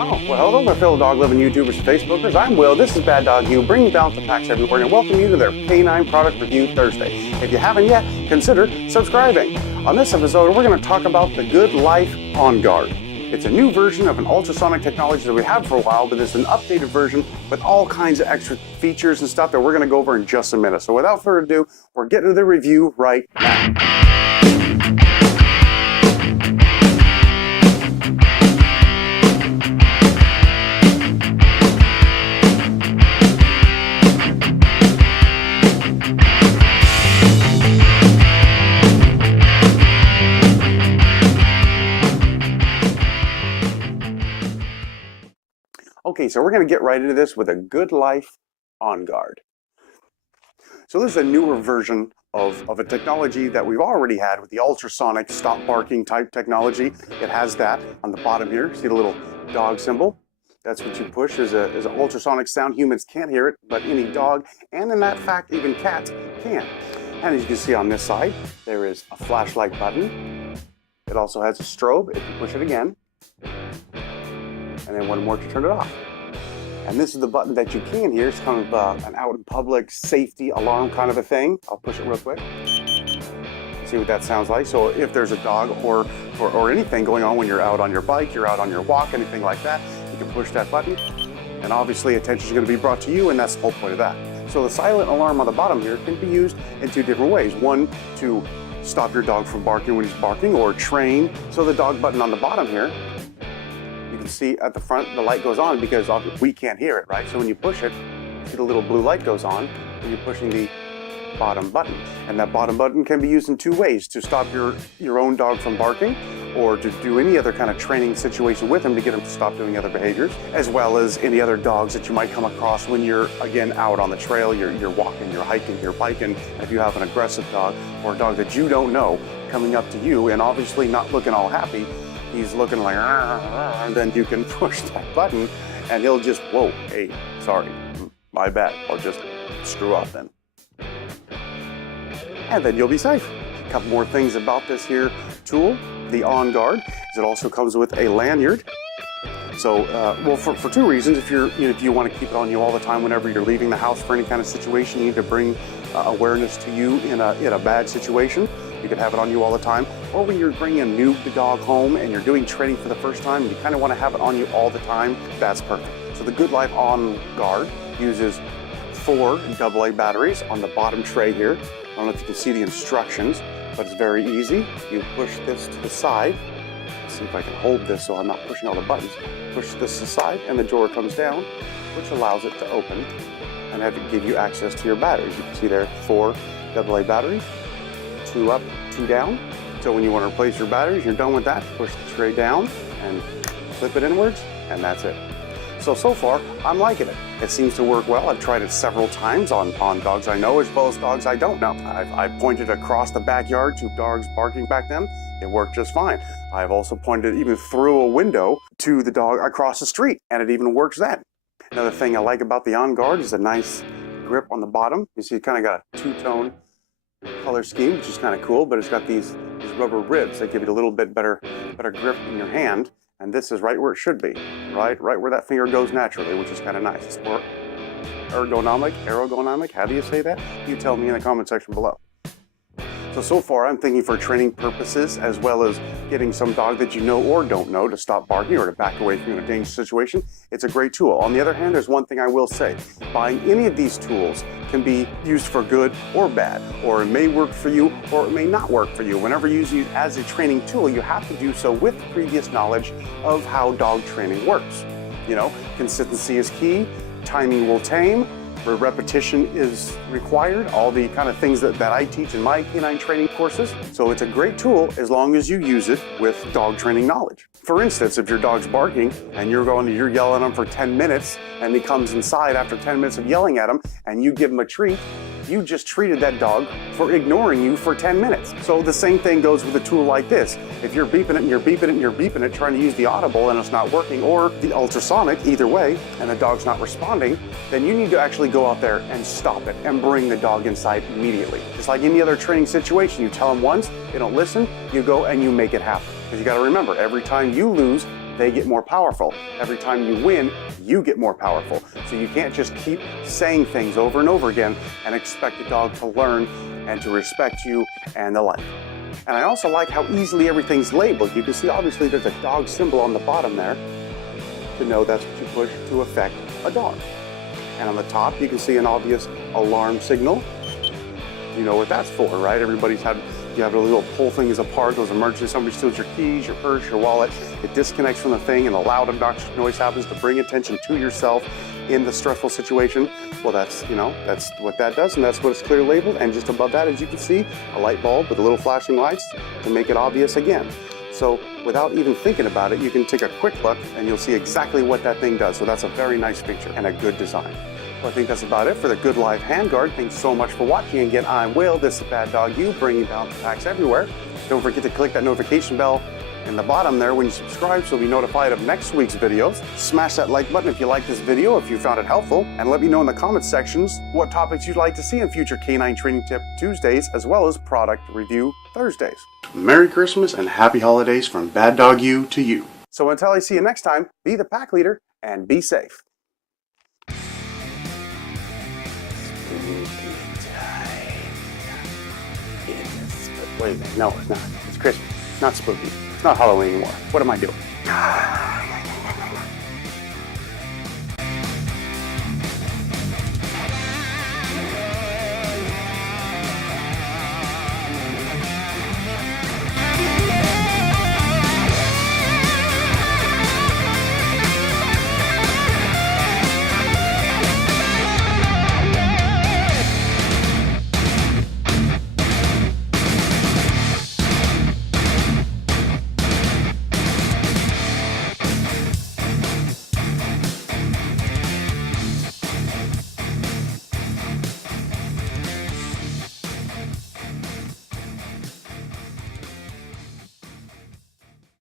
Oh, well, hello, my fellow dog-loving YouTubers and Facebookers. I'm Will. This is Bad Dog U, bringing balance to packs everywhere, and welcome you to their Canine Product Review Thursday. If you haven't yet, consider subscribing. On this episode, we're going to talk about the Good Life OnGuard. It's a new version of an ultrasonic technology that we had for a while, but it's an updated version with all kinds of extra features and stuff that we're going to go over in just a minute. So without further ado, we're getting to the review right now. Okay, so we're going to get right into this with a Good Life OnGuard. So this is a newer version of a technology that we've already had with the ultrasonic stop barking type technology. It has that on the bottom here. See the little dog symbol? That's what you push is an ultrasonic sound. Humans can't hear it, but any dog, and in that fact, even cats can. And as you can see on this side, there is a flashlight button. It also has a strobe if you push it again. And then one more to turn it off. And this is the button that you can hear. It's kind of an out in public safety alarm kind of a thing. I'll push it real quick. See what that sounds like. So if there's a dog or anything going on when you're out on your bike, you're out on your walk, anything like that, you can push that button. And obviously attention is going to be brought to you, and that's the whole point of that. So the silent alarm on the bottom here can be used in two different ways. One, to stop your dog from barking when he's barking, or train. So the dog button on the bottom here, you can see at the front the light goes on because we can't hear it, right? So when you push it, see the little blue light goes on when you're pushing the bottom button. And that bottom button can be used in two ways: to stop your own dog from barking, or to do any other kind of training situation with him to get him to stop doing other behaviors, as well as any other dogs that you might come across when you're, again, out on the trail, you're walking, you're hiking, you're biking. And if you have an aggressive dog or a dog that you don't know coming up to you and obviously not looking all happy, he's looking like, and then you can push that button and he'll just, whoa, hey, sorry, my bad, or just screw off then. And then you'll be safe. A couple more things about this here tool, the OnGuard, is it also comes with a lanyard. So, well, for two reasons. If you want to keep it on you all the time whenever you're leaving the house for any kind of situation, you need to bring awareness to you in a bad situation. You could have it on you all the time. Or when you're bringing a new dog home and you're doing training for the first time, and you kind of want to have it on you all the time, that's perfect. So the Good Life OnGuard uses 4 AA batteries on the bottom tray here. I don't know if you can see the instructions, but it's very easy. You push this to the side. Let's see if I can hold this so I'm not pushing all the buttons. Push this to the side and the drawer comes down, which allows it to open and have it give you access to your batteries. You can see there 4 AA batteries, 2 up, 2 down. So when you want to replace your batteries, you're done with that. Push the tray down and flip it inwards, and that's it. So far, I'm liking it. It seems to work well. I've tried it several times on dogs I know as well as dogs I don't know. I've pointed across the backyard to dogs barking back then. It worked just fine. I've also pointed even through a window to the dog across the street, and it even works then. Another thing I like about the OnGuard is a nice grip on the bottom. You see, it kind of got a two-tone color scheme, which is kind of cool, but it's got these rubber ribs that give it a little bit better grip in your hand. And this is right where it should be, right where that finger goes naturally, which is kind of nice. It's more ergonomic, how do you say that? You tell me in the comment section below. So far I'm thinking for training purposes, as well as getting some dog that you know or don't know to stop barking or to back away from you in a dangerous situation, it's a great tool. On the other hand, there's one thing I will say. Buying any of these tools can be used for good or bad, or it may work for you or it may not work for you. Whenever you use it as a training tool, you have to do so with previous knowledge of how dog training works. You know, consistency is key, timing will tame, where repetition is required, all the kind of things that I teach in my canine training courses. So it's a great tool as long as you use it with dog training knowledge. For instance, if your dog's barking and you're yelling at him for 10 minutes and he comes inside after 10 minutes of yelling at him and you give him a treat, you just treated that dog for ignoring you for 10 minutes. So the same thing goes with a tool like this. If you're beeping it and you're beeping it and you're beeping it, trying to use the audible and it's not working, or the ultrasonic, either way, and the dog's not responding, then you need to actually go out there and stop it and bring the dog inside immediately. Just like any other training situation, you tell them once, they don't listen, you go and you make it happen. Because you got to remember, every time you lose they get more powerful. Every time you win, you get more powerful. So you can't just keep saying things over and over again and expect the dog to learn and to respect you and the like. And I also like how easily everything's labeled. You can see obviously there's a dog symbol on the bottom there to know that's what you push to affect a dog. And on the top you can see an obvious alarm signal. You know what that's for, right? You have a little pull things apart, those emergencies, somebody steals your keys, your purse, your wallet, it disconnects from the thing and a loud obnoxious noise happens to bring attention to yourself in the stressful situation. Well, that's what that does, and that's what it's clearly labeled. And just above that, as you can see, a light bulb with a little flashing lights to make it obvious again. So without even thinking about it, you can take a quick look and you'll see exactly what that thing does. So that's a very nice feature and a good design. Well, I think that's about it for the Good Life handguard. Thanks so much for watching. Again, I'm Will. This is Bad Dog U, bringing balance packs everywhere. Don't forget to click that notification bell in the bottom there when you subscribe so you'll be notified of next week's videos. Smash that like button if you like this video, if you found it helpful, and let me know in the comments sections what topics you'd like to see in future Canine Training Tip Tuesdays, as well as Product Review Thursdays. Merry Christmas and Happy Holidays from Bad Dog U to you. So until I see you next time, be the pack leader and be safe. Wait a minute, no, it's not. It's Christmas. It's not spooky. It's not Halloween anymore. What am I doing?